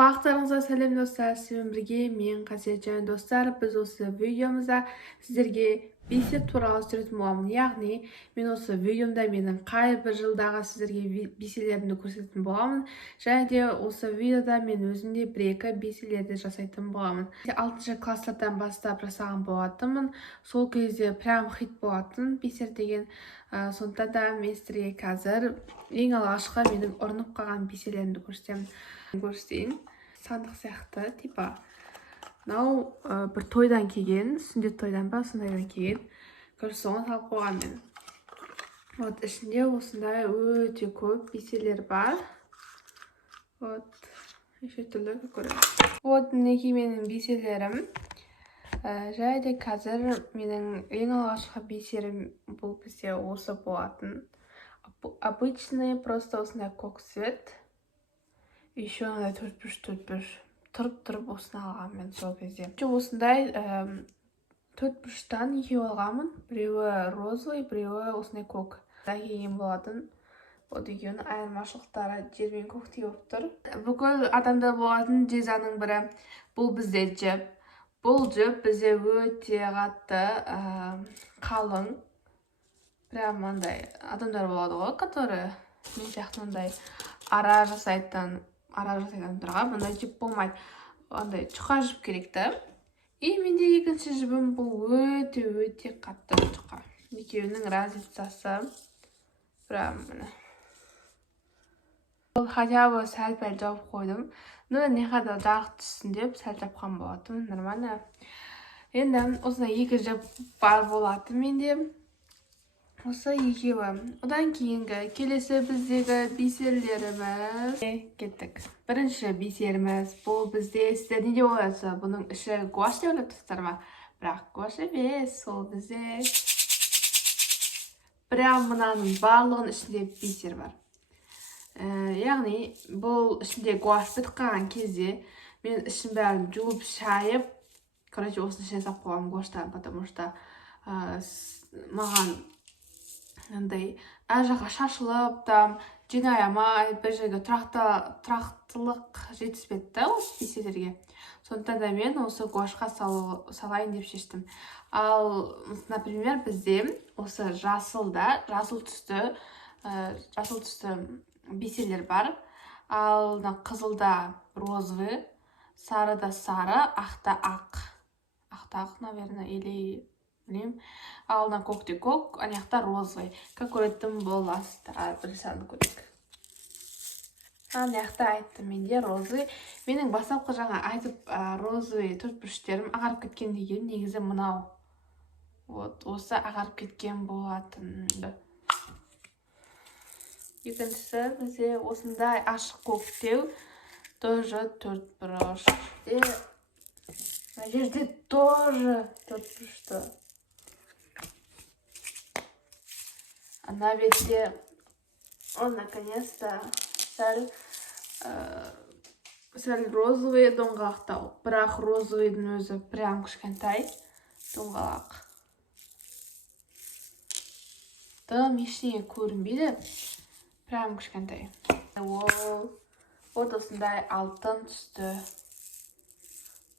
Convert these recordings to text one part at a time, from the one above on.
Бақыттарыңызға сәлем достар, сізбен бірге мен Қасиетжан достар. Біз осы видеомызда сіздерге бисер туралы түсіретін боламын. Яғни мен осы видеомда менің қай бір жылдағы сіздерге бисерлерімді көрсететін боламын. Және де осы видеода мен өзімде бір-екі бисерлерді жасайтын боламын. 6 класстардан бастап жасаған болатынмын. Сол кезде прям хит болатын бисер деген. Сондықтан да мен сіздерге қазір ең алғашқы менің ұрынып қалған бисерлерімді көрсетейін. Сандық сияқты типа мынау бір тойдан келген, сүндет тойдан ба сондайдан келген. Короче, соған салып қойған мен. Вот ішінде осындай өте көп бисерлер бар. Вот неше түрлі көремін. Вот мінекей менің бисерлерім. Және де қазір менің ең алғашқы бисерім бұл бізде осы болатын. Обычный просто осындай көк цвет. Еще мындай төрт-бұрыш тұрып осыны алғанмын мен сол кезде. Осындай төрт-бұрыштан екеу алғанмын. Біреуі розовый, біреуі осындай көк. Келген болатын. Вот екеуінің айырмашылықтары жер мен көктей болып тұр. Бүкіл адамда болатын жазаның бірі. Бұл бізде жіп. Бұл жіп бізде өте қатты қалың. Прям мындай адамдар болады ғой, которые мен сияқты мындай ара жасайтын тұрған, бұндай жіп болмайды. Ондай жұқа жіп керекті. И менде екінші жібім бұл өте қатты жұқа. Екеуінің разницасы прям міне. Ол хотя бы сәл-пәл жауып қойдым. Но не қадar жарық түссін деп сәл жапқан болатын. Нормально. Енді осындай екі жіп бар болатын менде. Осы екеуі. Одан кейінгі келесі біздегі бисерлеріміз. Кеттік. Бірінші бисеріміз. Бұл бізде сіздер не деп ойлайсыз? Бұның іші гуаш деп ойлап тұрсыздар ма? Бірақ гуаш емес. Сол бізде прям мынаның барлығының ішінде бисер бар. Яғни бұл ішінде гуаш бітіп қалған кезде мен ішін бәрін жуып шайып, короче, осыны ішіне сап қойғанмын гуаштан, потому что маған андай әр жаққа шашылып, жинай алмай, бір жерге тұрақтылық жетіспеді осы бисерлерге. Сондықтан да мен осы гуашқа салайын деп шештім. Ал, например, бізде осы жасыл түсті бисерлер бар. Ал қызылда розовый, сарыда сары, ақта ақ. Ақта ақ, наверное, или ал көкте көк, аяқта розовый. Как көреттім боласыздар, біршаны көрек. Аяқта айттым менде розовый. Менің бастапқы жаңа айтып розовый төрт-бұрыштерім ағарып кеткен деген негізі мынау. Вот, осы ағарып кеткен болатын. Екіншісі бізде осындай ашық көктеу, тоже төрт-бұрыш. Мына жерде тоже төрт-бұрышты. На бетте он наконец-то сәл розовый доңғалақтау. Бірақ розовыйдың өзі прям кішкентай доңғалақ. Тым ештеңе көрінбейді. Прям кішкентай. Вот осындай алтын түсті.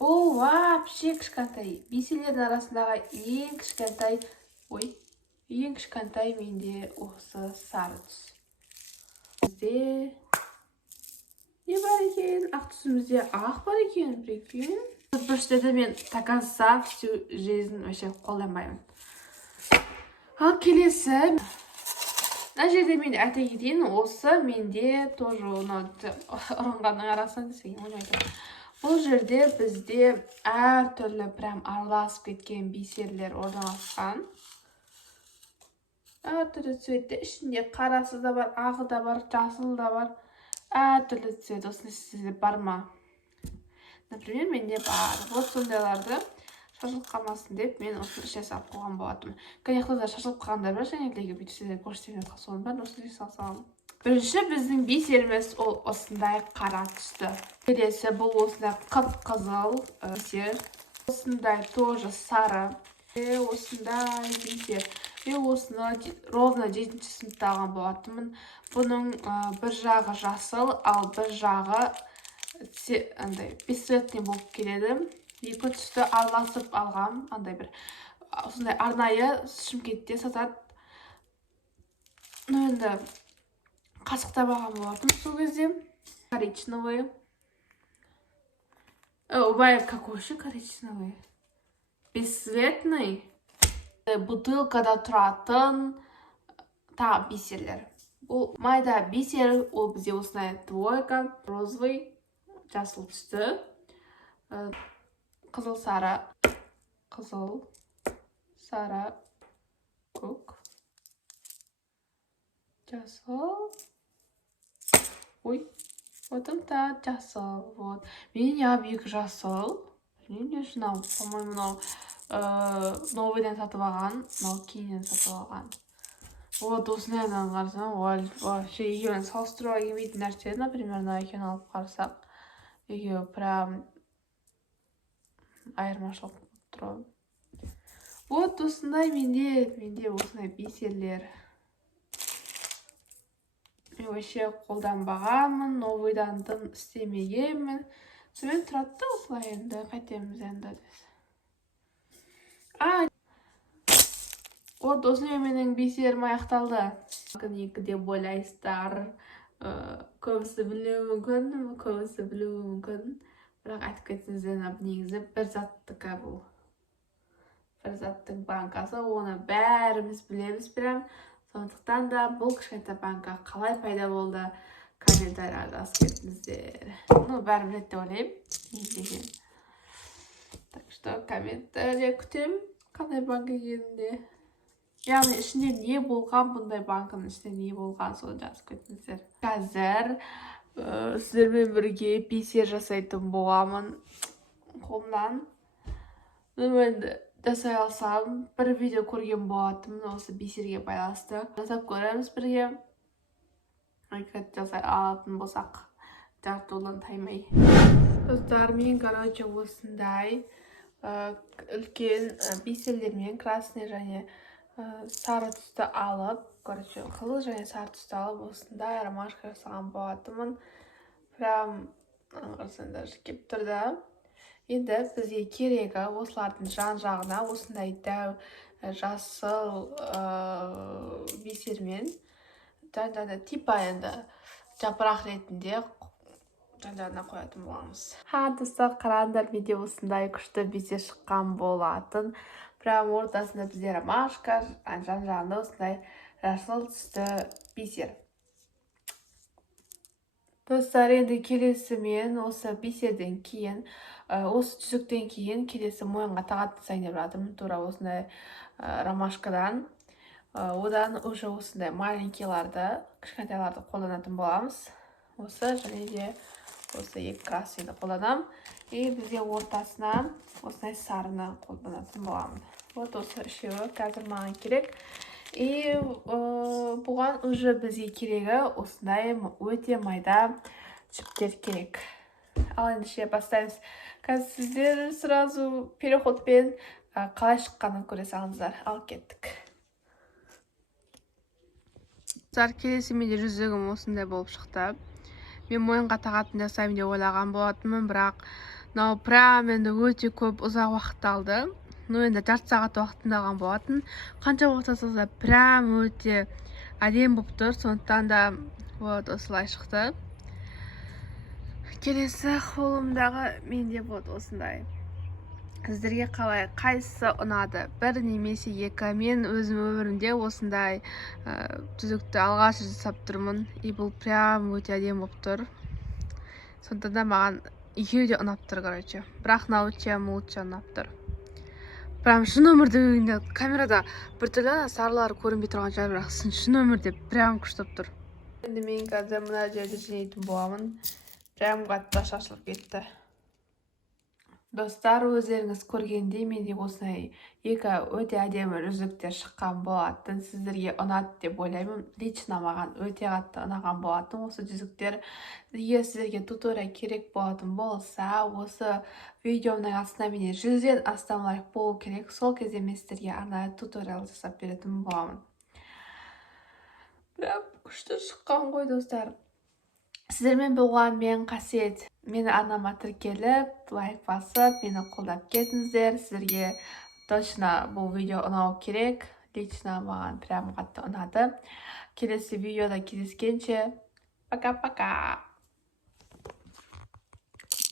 Бұл вообще кішкентай. Бисерлердің арасындағы ең кішкентай менде осы сары түс. Бізде не бар екен? Ақ түсімізде ақ бар екен, прикинь. Төрт-бұрыштерді мен таказса всю жизнь вообще қолданбаймын. Ал келесі. Мына жерде мен айта кетейін, осы менде тоже ұрынғанның арасында десең ойнайды. Бұл жерде бізде әр түрлі прям араласып кеткен бисерлер орналасқан. Әр түрлі цветті. Ішінде қарасы да бар, ағы да бар, жасыл да бар. Әр түрлі цвет. Осыны сізде бар ма? Например, менде бар. Вот сондайларды шашылып қалмасын деп мен осыны ішіне салып қойған болатым. Конечно, шашылып қалғанда бір жәнелдегі бүйтсіздер көрсетемін соның бәрін осыны салсам. Бірінші біздің бисеріміз ол осындай қара түсті. Келесі бұл осындай қып-қызыл бисер. Осындай тоже сары. Осындай бисер. Мен осыны ровно 7-ші сыныпта алған болатынмын. Бұның бір жағы жасыл, ал бір жағы андай бесцветный болып келеді. Екі түсті араласып алғам. Андай бір осындай арнайы Шымкентте сатады. Енді қасықтап алған болатым сол кезде. Коричневый. Какой еще коричневый? Бесцветный. Бутылкада тұратын тағы бисерлер. Ол майда бисер, ол бізде осындай двойка, розовый, жасыл түсті, қызыл сары, көк, жасыл, отымта жасыл, вот. Мен екі жасыл, не жинау, по-моему, новыйдан сатып алған, кейіннен сатып алған. Вот осындайдан қарасам, вообще екеуін салыстыруға келмейтін нәрсе, например, екеуін алып қарасақ, екеуі прям айырмашылық тұрады. Вот осындай менде осындай бисерлер. Мен вообще қолданбағанмын, новыйдан тым істемегенмін. Сонымен тұрады да осылай енді, қайтеміз енді. Вот осындай менің бисерім аяқталды. Екі деп ойлайсыздар. Көбісі білуі мүмкін. Бірақ айтып кетсеңіздер, негізі бір заттікі бұл. Бір заттың банкасы, оны бәріміз білеміз прям. Сондықтан да бұл кішкентай банка қалай пайда болды, комментарияға жазып кетіңіздер. Бәрі біледі деп ойлаймын. Так что комментария күтем, қандай банка екенінде. Яғни ішінде не болған, бұндай банкының ішінде не болған, соны жазып кетіңіздер. Қазір сіздермен бірге бисер жасайтын боламын қолымнан. Енді жасай алсам, бір видео көрген болатым, осы бисерге байланысты. Жасап көреміз бірге. Егер жасай алатын болсақ, жартылан таймай. Достар, мен, осындай үлкен бисерлермен красный және сары түсті алып, қызыл және сары түсті алып, осындай ромашка жасаған болатымын. Прям қарасаңдар кеп тұрды. Енді бізге керегі осылардың жан-жағына осындай дәу жасыл бисермен типа енді жапырақ ретінде жан-жағына қоятын боламыз. Достар, қараңдар, менде осындай күшті бисер шыққан болатын. Прям ортасында бізде ромашка, жан-жағында осындай жасыл түсті бисер. Достар, енді келесі мен осы бисерден кейін, осы түзіктен кейін келесі мойынға тағатын сайын деп жатырмын. Тура осындай ромашкадан. Одан уже осындай маленькийларды, кішкентайларды қолданатын боламыз. Осы және де осы екі красныйды қолданам. И бізге ортасына осындай сарыны қолданатын боламын. Вот осы үшеуі қазір маған керек. И бұған уже бізге керегі осындай өте майда жіптер керек. Ал ендеше бастаймыз. Қазір сіздер сразу переходпен қалай шыққанын көре салыңыздар. Ал кеттік. Келесі менде жүзігім осындай болып шықты. Мен мойынға тағатын жасаймын деп ойлаған болатынмын, бірақ прям енді өте көп ұзақ уақыт алды. Енді жарты сағат уақытында алған болатын. Қанша уақыт алса прям өте әдемі болып тұр. Сондықтан да осылай шықты. Келесі қолымдағы менде осындай. Сіздерге қалай, қайсысы ұнады? Бір немесе екі. Мен өзім өмірімде осындай түзікті алғаш жасап тұрмын. И бұл прям өте әдемі болып тұр. Сондықтан да маған екеуі де ұнап тұр, короче. Бірақ науча молча ұнап тұр. Прям шын өмірде камерада біртүрлі сарылары көрінбей тұрған жай, бірақ шын өмірде прям күшті тұр. Енді мен қазір мына жерді жинайтын боламын. Прям қатты шашылып кетті. Достар, өздеріңіз көргенде менде осындай екі өте әдемі жүзіктер шыққан болатын. Сіздерге ұнады деп ойлаймын. Лично маған өте қатты ұнаған болатын осы жүзіктер. Егер сіздерге туториал керек болатын болса, осы видеомның астына менде 100-ден астам лайк болу керек. Сол кезде мен сіздерге арнайы туториал жасап беретін боламын. Прям күшті шыққан ғой, достар. Сіздермен болған мен Қасиет. мені арнама тіркеліп, лайк басып, мені қолдап кетіңіздер. Сіздерге точно бұл видео ұнау керек. Лично маған прям қатты ұнады. Келесі видеода кездескенше, пока-пока.